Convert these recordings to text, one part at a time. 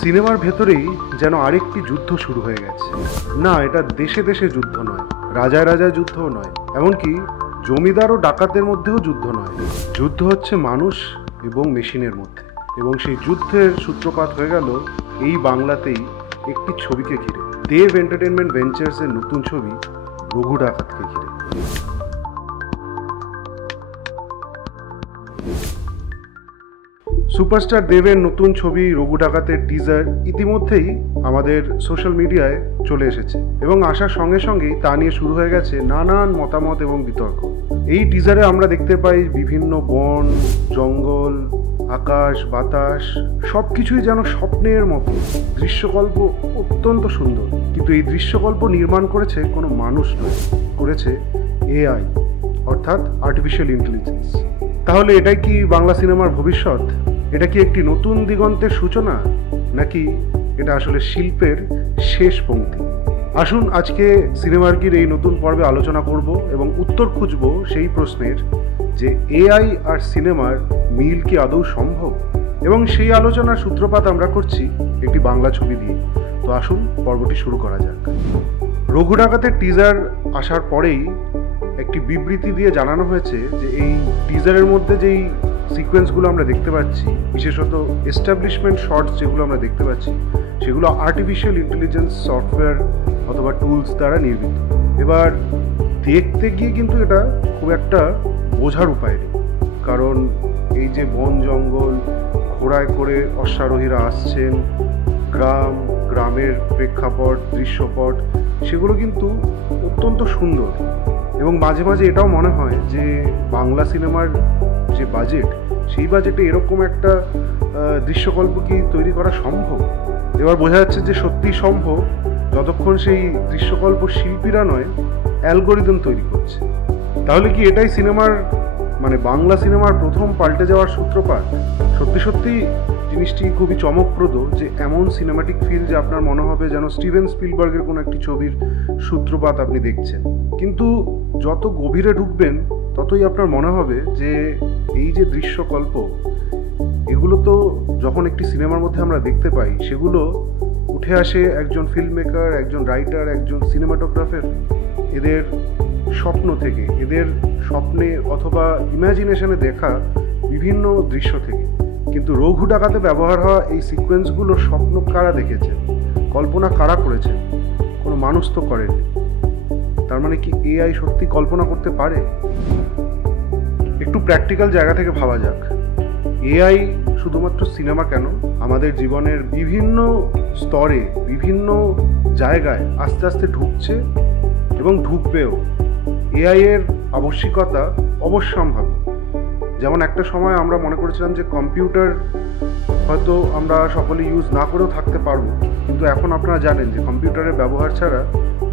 সিনেমার ভেতরেই যেন আরেকটি যুদ্ধ শুরু হয়ে গেছে। না, এটা দেশে দেশে যুদ্ধ নয়, রাজায় রাজায় যুদ্ধও নয়, এমনকি জমিদার ও ডাকাতদের মধ্যেও যুদ্ধ নয়। যুদ্ধ হচ্ছে মানুষ এবং মেশিনের মধ্যে, এবং সেই যুদ্ধের সূত্রপাত হয়ে গেল এই বাংলাতেই একটি ছবিকে ঘিরে, দেব এন্টারটেনমেন্ট ভেঞ্চার্সের নতুন ছবি রঘু ডাকাতকে ঘিরে। সুপারস্টার দেবের নতুন ছবি রঘু ডাকাতের টিজার ইতিমধ্যেই আমাদের সোশ্যাল মিডিয়ায় চলে এসেছে, এবং আসার সঙ্গে সঙ্গেই তা নিয়ে শুরু হয়ে গেছে নানান মতামত এবং বিতর্ক। এই টিজারে আমরা দেখতে পাই বিভিন্ন বন, জঙ্গল, আকাশ, বাতাস সবকিছুই যেন স্বপ্নের মতো। দৃশ্যকল্প অত্যন্ত সুন্দর, কিন্তু এই দৃশ্যকল্প নির্মাণ করেছে কোনো মানুষ নয়, করেছে এআই, অর্থাৎ আর্টিফিশিয়াল ইন্টেলিজেন্স। তাহলে এটাই কি বাংলা সিনেমার ভবিষ্যৎ? এটা কি একটি নতুন দিগন্তের সূচনা, নাকি এটা আসলে শিল্পের শেষ পংক্তি? আসুন আজকে সিনেমার্গির এই নতুন পর্বে আলোচনা করব এবং উত্তর খুঁজব সেই প্রশ্নের যে এআই আর সিনেমার মিল কি আদৌ সম্ভব, এবং সেই আলোচনার সূত্রপাত আমরা করছি একটি বাংলা ছবি দিয়ে। তো আসুন পর্বটি শুরু করা যাক। রঘু ডাকাতের টিজার আসার পরেই একটি বিবৃতি দিয়ে জানানো হয়েছে যে এই টিজারের মধ্যে যেই সিকোয়েন্সগুলো আমরা দেখতে পাচ্ছি, বিশেষত এস্টাবলিশমেন্ট শটস যেগুলো আমরা দেখতে পাচ্ছি, সেগুলো আর্টিফিশিয়াল ইন্টেলিজেন্স সফটওয়্যার অথবা টুলস দ্বারা নির্মিত। এবার দেখতে গিয়ে কিন্তু এটা খুব একটা বোঝার উপায় নেই, কারণ এই যে বন জঙ্গল, ঘোড়ায় করে অশ্বারোহীরা আসছেন, গ্রামের প্রেক্ষাপট, দৃশ্যপট, সেগুলো কিন্তু অত্যন্ত সুন্দর। এবং মাঝে মাঝে এটাও মনে হয় যে বাংলা সিনেমার যে বাজেট, সেই বাজেটে এরকম একটা দৃশ্যকল্প কি তৈরি করা সম্ভব? এবার বোঝা যাচ্ছে যে সত্যি সম্ভব, যতক্ষণ সেই দৃশ্যকল্প শিল্পীরা নয়, অ্যালগোরিদম তৈরি করছে। তাহলে কি এটাই সিনেমার বাংলা সিনেমার প্রথম পাল্টে যাওয়ার সূত্রপাত? সত্যি সত্যি জিনিসটি খুবই চমকপ্রদ যে এমন সিনেমাটিক ফিল যে আপনার মনে হবে যেন স্টিভেন স্পিলবার্গের কোনো একটি ছবির সূত্রপাত আপনি দেখছেন। কিন্তু যত গভীরে ঢুকবেন ততই আপনার মনে হবে যে এই যে দৃশ্যকল্প, এগুলো তো যখন একটি সিনেমার মধ্যে আমরা দেখতে পাই, সেগুলো উঠে আসে একজন ফিল্ম মেকার, একজন রাইটার, একজন সিনেমাটোগ্রাফার এদের স্বপ্ন থেকে, এদের স্বপ্নে অথবা ইমাজিনেশনে দেখা বিভিন্ন দৃশ্য থেকে। কিন্তু রঘু ডাকাতে ব্যবহার হওয়া এই সিকোয়েন্সগুলো স্বপ্ন কারা দেখেছে, কল্পনা কারা করেছে? কোনো মানুষ তো করেনি। তার মানে কি এআই সত্যি কল্পনা করতে পারে? একটু প্র্যাকটিক্যাল জায়গা থেকে ভাবা যাক। এআই শুধুমাত্র সিনেমা কেন, আমাদের জীবনের বিভিন্ন স্তরে, বিভিন্ন জায়গায় আস্তে আস্তে ঢুকছে এবং ঢুকবেও। এআই এর আবশ্যিকতা অবশ্যম্ভাবী। যেমন একটা সময় আমরা মনে করেছিলাম যে কম্পিউটার হয়তো আমরা সকলে ইউজ না করেও থাকতে পারবো, কিন্তু এখন আপনারা জানেন যে কম্পিউটারের ব্যবহার ছাড়া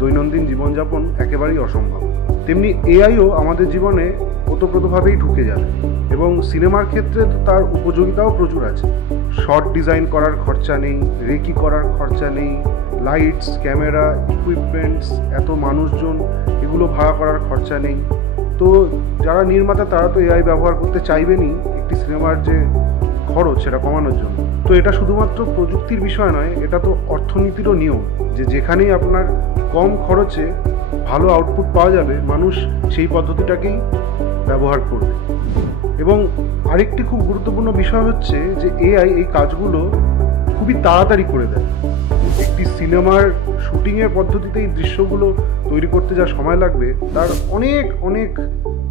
দৈনন্দিন জীবনযাপন একেবারেই অসম্ভব। তেমনি এআইও আমাদের জীবনে ওতপ্রোতভাবেই ঢুকে যাবে, এবং সিনেমার ক্ষেত্রে তো তার উপযোগিতাও প্রচুর আছে। শর্ট ডিজাইন করার খরচা নেই, রেকি করার খরচা নেই, লাইটস, ক্যামেরা, ইকুইপমেন্টস, এত মানুষজন, এগুলো ভাড়া করার খরচা নেই। তো যারা নির্মাতা তারা তো এআই ব্যবহার করতে চাইবেনই একটি সিনেমার যে খরচ সেটা কমানোর জন্য। তো এটা শুধুমাত্র প্রযুক্তির বিষয় নয়, এটা তো অর্থনীতিরও নিয়ম, যে যেখানেই আপনার কম খরচে ভালো আউটপুট পাওয়া যাবে, মানুষ সেই পদ্ধতিটাকেই ব্যবহার করবে। এবং আরেকটি খুব গুরুত্বপূর্ণ বিষয় হচ্ছে যে এআই এই কাজগুলো খুবই তাড়াতাড়ি করে দেয়। একটি সিনেমার শুটিংয়ের পদ্ধতিতে এই দৃশ্যগুলো তৈরি করতে যা সময় লাগবে, তার অনেক অনেক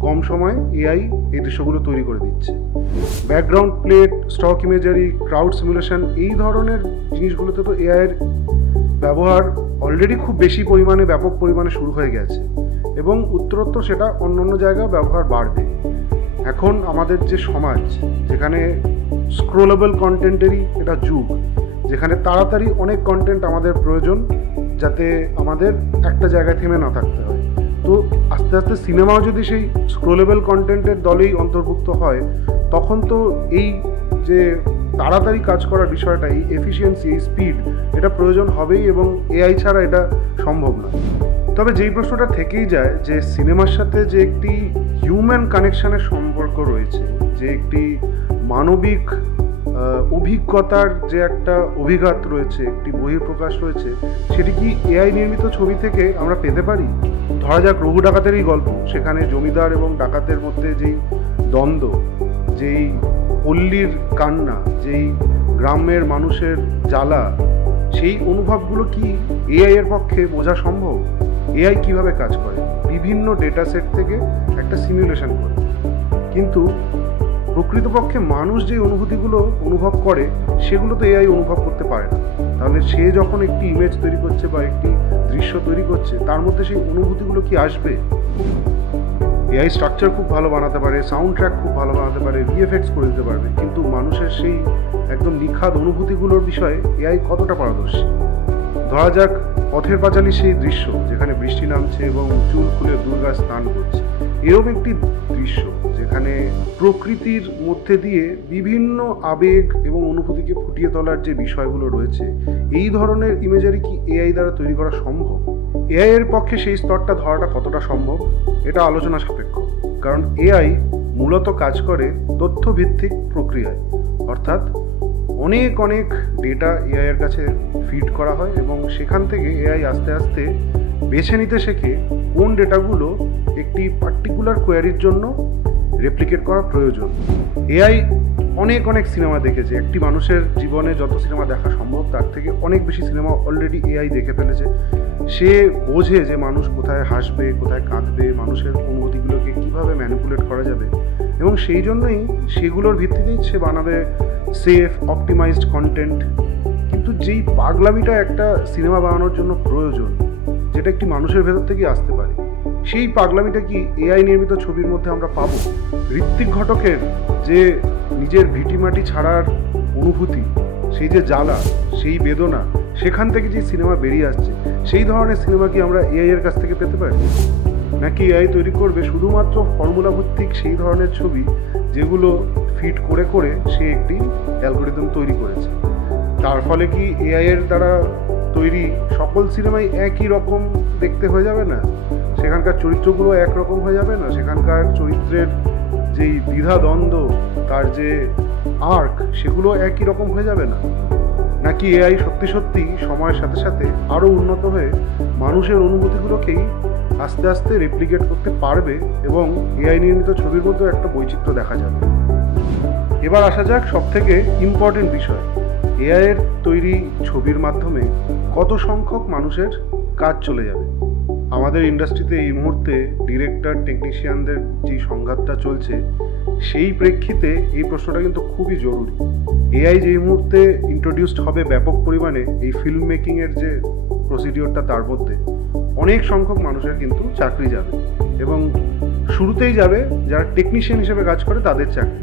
কম সময় এআই এই দৃশ্যগুলো তৈরি করে দিচ্ছে। Background plate, stock imagery, crowd simulation, এই ধরনের জিনিসগুলোতে তো এআইয়ের ব্যবহার অলরেডি খুব বেশি পরিমাণে, ব্যাপক পরিমাণে শুরু হয়ে গেছে, এবং উত্তরোত্তর সেটা অন্য জায়গায় ব্যবহার বাড়বে। এখন আমাদের যে সমাজ, যেখানে স্ক্রোলেবল কন্টেন্টেরই এটা যুগ, যেখানে তাড়াতাড়ি অনেক কন্টেন্ট আমাদের প্রয়োজন, যাতে আমাদের একটা জায়গায় থেমে না থাকতে হয়। তো আস্তে আস্তে সিনেমাও যদি সেই স্ক্রোলেবল কন্টেন্টের দলেই অন্তর্ভুক্ত হয়, তখন তো এই যে তাড়াতাড়ি কাজ করার বিষয়টা, এই এফিসিয়েন্সি, এই স্পিড, এটা প্রয়োজন হবেই, এবং এআই ছাড়া এটা সম্ভব না। তবে যেই প্রশ্নটা থেকেই যায় যে সিনেমার সাথে যে একটি হিউম্যান কানেকশনের সম্পর্ক রয়েছে, যে একটি মানবিক অভিজ্ঞতার যে একটা অভিঘাত রয়েছে, একটি বহিঃপ্রকাশ রয়েছে, সেটি কি এআই নির্মিত ছবি থেকে আমরা পেতে পারি? ধরা যাক রঘু ডাকাতেরই গল্প, সেখানে জমিদার এবং ডাকাতের মধ্যে যেই দ্বন্দ্ব, যেই পল্লীর কান্না, যেই গ্রামের মানুষের জ্বালা, সেই অনুভবগুলো কি এআই এর পক্ষে বোঝা সম্ভব? এআই কিভাবে কাজ করে? বিভিন্ন ডেটা সেট থেকে একটা সিমুলেশন করে, কিন্তু প্রকৃতপক্ষে মানুষ যে অনুভূতিগুলো অনুভব করে সেগুলো তো এআই অনুভব করতে পারে না। তাহলে সে যখন একটি ইমেজ তৈরি করছে বা একটি দৃশ্য তৈরি করছে, তার মধ্যে সেই অনুভূতিগুলো কি আসবে? এআই স্ট্রাকচার খুব ভালো বানাতে পারে, সাউন্ড ট্র্যাক খুব ভালো বানাতে পারে, ভিএফএক্স করে দিতে পারবে, কিন্তু মানুষের সেই একদম নিখাদ অনুভূতিগুলোর বিষয়ে এআই কতটা পারদর্শী? ধরা যাক পথের পাঁচালী সেই দৃশ্য যেখানে বৃষ্টি নামছে এবং চুল খুলে দুর্গা স্নান করছে, এরকম একটি দৃশ্য যেখানে প্রকৃতির মধ্যে দিয়ে বিভিন্ন আবেগ এবং অনুভূতিকে ফুটিয়ে তোলার যে বিষয়গুলো রয়েছে, এই ধরনের ইমেজারি কি এআই দ্বারা তৈরি করা সম্ভব? এআই এর পক্ষে সেই স্তরটা ধরাটা কতটা সম্ভব, এটা আলোচনা সাপেক্ষ। কারণ এআই মূলত কাজ করে তথ্যভিত্তিক প্রক্রিয়ায়, অর্থাৎ অনেক অনেক ডেটা এআই এর কাছে ফিড করা হয় এবং সেখান থেকে এআই আস্তে আস্তে বেছে নিতে শেখে কোন ডেটাগুলো একটি পার্টিকুলার কোয়ারির জন্য রেপ্লিকেট করা প্রয়োজন। এআই অনেক অনেক সিনেমা দেখেছে, একটি মানুষের জীবনে যত সিনেমা দেখা সম্ভব তার থেকে অনেক বেশি সিনেমা অলরেডি এআই দেখে ফেলেছে। সে বোঝে যে মানুষ কোথায় হাসবে, কোথায় কাঁদবে, মানুষের অনুভূতিগুলোকে কীভাবে ম্যানিপুলেট করা যাবে, এবং সেই জন্যই সেগুলোর ভিত্তিতেই সে বানাবে সেফ অপটিমাইজড কন্টেন্ট। কিন্তু যেই পাগলামিটা একটা সিনেমা বানানোর জন্য প্রয়োজন, যেটা একটি মানুষের ভেতর থেকেই আসতে পারে, সেই পাগলামিটা কি এআই নির্মিত ছবির মধ্যে আমরা পাবো? ঋত্বিক ঘটকের যে নিজের ভিটিমাটি ছাড়ার অনুভূতি, সেই যে জ্বালা, সেই বেদনা, সেখান থেকে যে সিনেমা বেরিয়ে আসছে, সেই ধরনের সিনেমা কি আমরা এআই এর কাছ থেকে পেতে পারি? নাকি এআই তৈরি করবে শুধুমাত্র ফর্মুলা ভিত্তিক সেই ধরনের ছবি যেগুলো ফিট করে করে সে একটি অ্যালগোরিদম তৈরি করেছে? তার ফলে কি এআই এর দ্বারা তৈরি সকল সিনেমাই একই রকম দেখতে হয়ে যাবে না? সেখানকার চরিত্রগুলো একরকম হয়ে যাবে না? সেখানকার চরিত্রের যেই দ্বিধা দ্বন্দ্ব, তার যে আর্ক, সেগুলো একই রকম হয়ে যাবে না? নাকি এআই সত্যি সত্যি সময়ের সাথে সাথে আরও উন্নত হয়ে মানুষের অনুভূতিগুলোকেই আস্তে আস্তে রেপ্লিকেট করতে পারবে এবং এআই নির্মিত ছবির মধ্যেও একটা বৈচিত্র্য দেখা যাবে? এবার আসা যাক সবথেকে ইম্পর্টেন্ট বিষয়, এআই এর তৈরি ছবির মাধ্যমে কত সংখ্যক মানুষের কাজ চলে যাবে? আমাদের ইন্ডাস্ট্রিতে এই মুহূর্তে ডিরেক্টর টেকনিশিয়ানদের যে সংঘাতটা চলছে, সেই প্রেক্ষিতে এই প্রশ্নটা কিন্তু খুবই জরুরি। এআই যেই মুহূর্তে ইন্ট্রোডিউসড হবে ব্যাপক পরিমাণে এই ফিল্ম মেকিংয়ের যে প্রসিডিওরটা, তার মধ্যে অনেক সংখ্যক মানুষের কিন্তু চাকরি যাবে, এবং শুরুতেই যাবে যারা টেকনিশিয়ান হিসেবে কাজ করে তাদের চাকরি।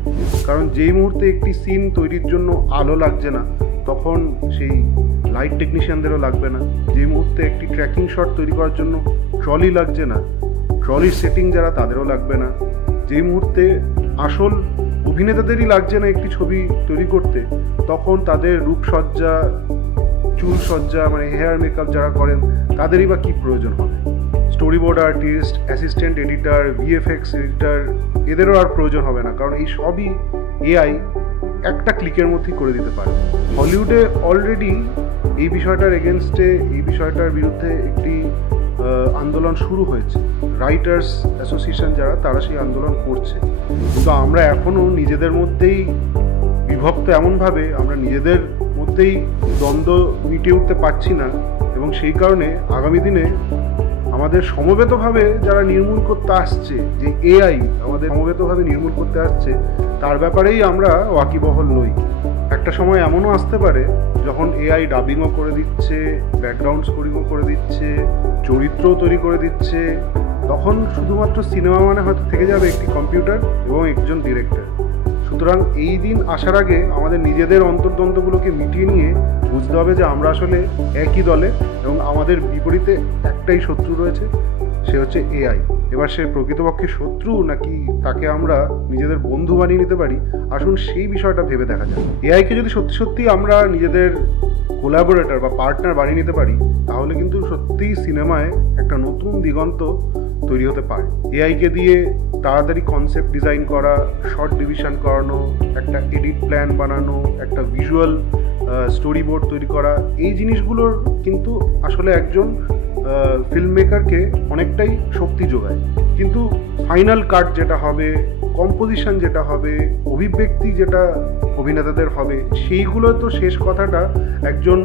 কারণ যেই মুহূর্তে একটি সিন তৈরির জন্য আলো লাগছে না, তখন সেই লাইট টেকনিশিয়ানদেরও লাগবে না। যেই মুহূর্তে একটি ট্র্যাকিং শট তৈরি করার জন্য ট্রলি লাগছে না, ট্রলির সেটিং যারা তাদেরও লাগবে না। যেই মুহূর্তে আসল অভিনেতাদেরই লাগছে না একটি ছবি তৈরি করতে, তখন তাদের রূপসজ্জা, চুলসজ্জা, মানে হেয়ার মেকআপ যারা করেন তাদেরই বা কী প্রয়োজন হবে? Story board artist, assistant editor, VFX editor, এদেরও আর প্রয়োজন হবে না, কারণ এই সবই এআই একটা ক্লিকের মধ্যেই করে দিতে পারে। হলিউডে অলরেডি এই বিষয়টার এগেনস্টে, এই বিষয়টার বিরুদ্ধে একটি আন্দোলন শুরু হয়েছে। রাইটার্স অ্যাসোসিয়েশন যারা, তারা সেই আন্দোলন করছে। কিন্তু আমরা এখনও নিজেদের মধ্যেই বিভক্ত, এমনভাবে আমরা নিজেদের মধ্যেই দ্বন্দ্ব মিটিয়ে উঠতে পারছি না, এবং সেই কারণে আগামী দিনে আমাদের সমবেতভাবে যারা নির্মূল করতে আসছে, যে এআই আমাদের সমবেতভাবে নির্মূল করতে আসছে, তার ব্যাপারেই আমরা ওয়াকিবহল নই। একটা সময় এমনও আসতে পারে যখন এআই ডাবিংও করে দিচ্ছে, ব্যাকগ্রাউন্ড স্কোরিংও করে দিচ্ছে, চরিত্রও তৈরি করে দিচ্ছে, তখন শুধুমাত্র সিনেমা মানে হয়তো থেকে যাবে একটি কম্পিউটার এবং একজন ডিরেক্টর। সুতরাং এই দিন আসার আগে আমাদের নিজেদের অন্তর্দ্বন্দ্বগুলোকে মিটিয়ে নিয়ে বুঝতে হবে যে আমরা আসলে একই দলে, এবং আমাদের বিপরীতে একটাই শত্রু রয়েছে, সে হচ্ছে এআই। এবার সে প্রকৃতপক্ষে শত্রু নাকি তাকে আমরা নিজেদের বন্ধু বানিয়ে নিতে পারি, আসুন সেই বিষয়টা ভেবে দেখা যায়। এআইকে যদি সত্যি সত্যি আমরা নিজেদের কোলাবোরেটর বা পার্টনার বানিয়ে নিতে পারি, তাহলে কিন্তু সত্যিই সিনেমায় একটা নতুন দিগন্ত তৈরি হতে পারে। এআইকে দিয়ে তাড়াতাড়ি কনসেপ্ট ডিজাইন করা, শর্ট ডিভিশন করানো, একটা এডিট প্ল্যান বানানো, একটা ভিজুয়াল স্টোরি বোর্ড তৈরি করা, এই জিনিসগুলোর কিন্তু আসলে একজন ফিল্ম মেকারকে অনেকটাই শক্তি যোগায়। কিন্তু ফাইনাল কাট যেটা হবে, কম্পোজিশন যেটা হবে, অভিব্যক্তি যেটা অভিনেতাদের হবে, সেইগুলো তো শেষ কথাটা একজন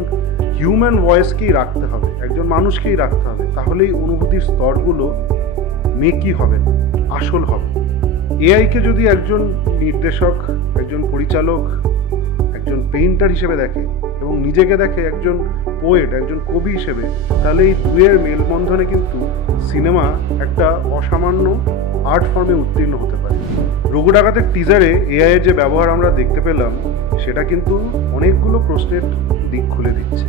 হিউম্যান ভয়েসকেই রাখতে হবে, একজন মানুষকেই রাখতে হবে। তাহলেই অনুভূতির স্তরগুলো মেকই হবে, আসল হবে। এআইকে যদি একজন নির্দেশক, একজন পরিচালক, একজন পেইন্টার হিসেবে দেখে এবং নিজেকে দেখে একজন পোয়েট, একজন কবি হিসেবে, তাহলে এই দুয়ের মেলবন্ধনে কিন্তু সিনেমা একটা অসামান্য আর্ট ফর্মে উত্তীর্ণ হতে পারে। রঘু ডাকাতের টিজারে এআই এর যে ব্যবহার আমরা দেখতে পেলাম, সেটা কিন্তু অনেকগুলো প্রশ্নের দিক খুলে দিচ্ছে,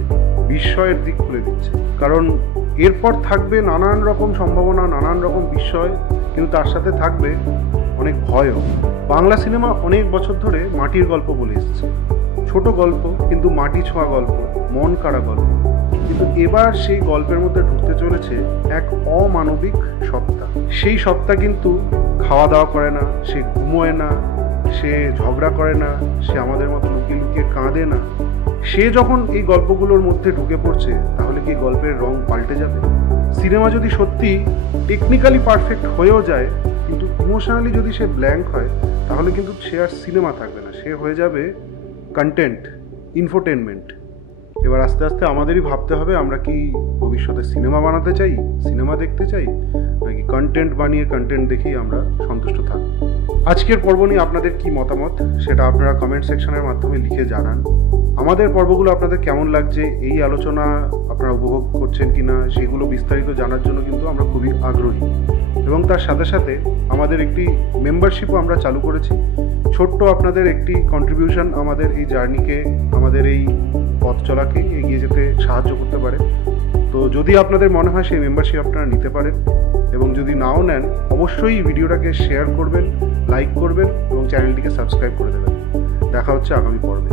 বিস্ময়ের দিক খুলে দিচ্ছে। কারণ এরপর থাকবে নানান রকম সম্ভাবনা, নানান রকম বিস্ময়, কিন্তু তার সাথে থাকবে অনেক ভয়ও। বাংলা সিনেমা অনেক বছর ধরে মাটির গল্প বলে এসেছে, ছোট গল্প কিন্তু মাটি ছোঁয়া গল্প, মন কাড়া গল্প। কিন্তু এবার সেই গল্পের মধ্যে ঢুকতে চলেছে এক অমানবিক সত্তা। সেই সত্তা কিন্তু খাওয়া দাওয়া করে না, সে ঘুমোয় না, সে ঝগড়া করে না, সে আমাদের মতো লুকিয়ে লুকিয়ে কাঁদে না। সে যখন এই গল্পগুলোর মধ্যে ঢুকে পড়ছে, তাহলে কি গল্পের রং পাল্টে যাবে? সিনেমা যদি সত্যি টেকনিক্যালি পারফেক্ট হয়েও যায়, কিন্তু ইমোশনালি যদি সে ব্ল্যাঙ্ক হয়, তাহলে কিন্তু সে আর সিনেমা থাকবে না, সে হয়ে যাবে কন্টেন্ট, ইনফোটেনমেন্ট। এবার আস্তে আস্তে আমাদেরই ভাবতে হবে, আমরা কি ভবিষ্যতে সিনেমা বানাতে চাই, সিনেমা দেখতে চাই, নাকি কন্টেন্ট বানিয়ে কন্টেন্ট দেখেই আমরা সন্তুষ্ট থাকব। আজকের পর্ব নিয়ে আপনাদের কি মতামত, সেটা আপনারা কমেন্ট সেকশনের মাধ্যমে লিখে জানান। আমাদের পর্বগুলো আপনাদের কেমন লাগছে, এই আলোচনা আপনারা উপভোগ করছেন কিনা, সেগুলো বিস্তারিত জানার জন্য কিন্তু আমরা খুবই আগ্রহী। এবং তার সাথে সাথে আমাদের একটি মেম্বারশিপও আমরা চালু করেছি। ছোট্ট আপনাদের একটি কন্ট্রিবিউশন আমাদের এই জার্নিকে, আমাদের এই পথ চলাকে এগিয়ে যেতে সাহায্য করতে পারে। তো যদি আপনাদের মনে হয় সেই মেম্বারশিপ আপনারা নিতে পারেন, এবং যদি নাও নেন, অবশ্যই ভিডিওটাকে শেয়ার করবেন, লাইক করবেন এবং চ্যানেলটিকে সাবস্ক্রাইব করে দেবেন। দেখা হচ্ছে আগামী পর্বে।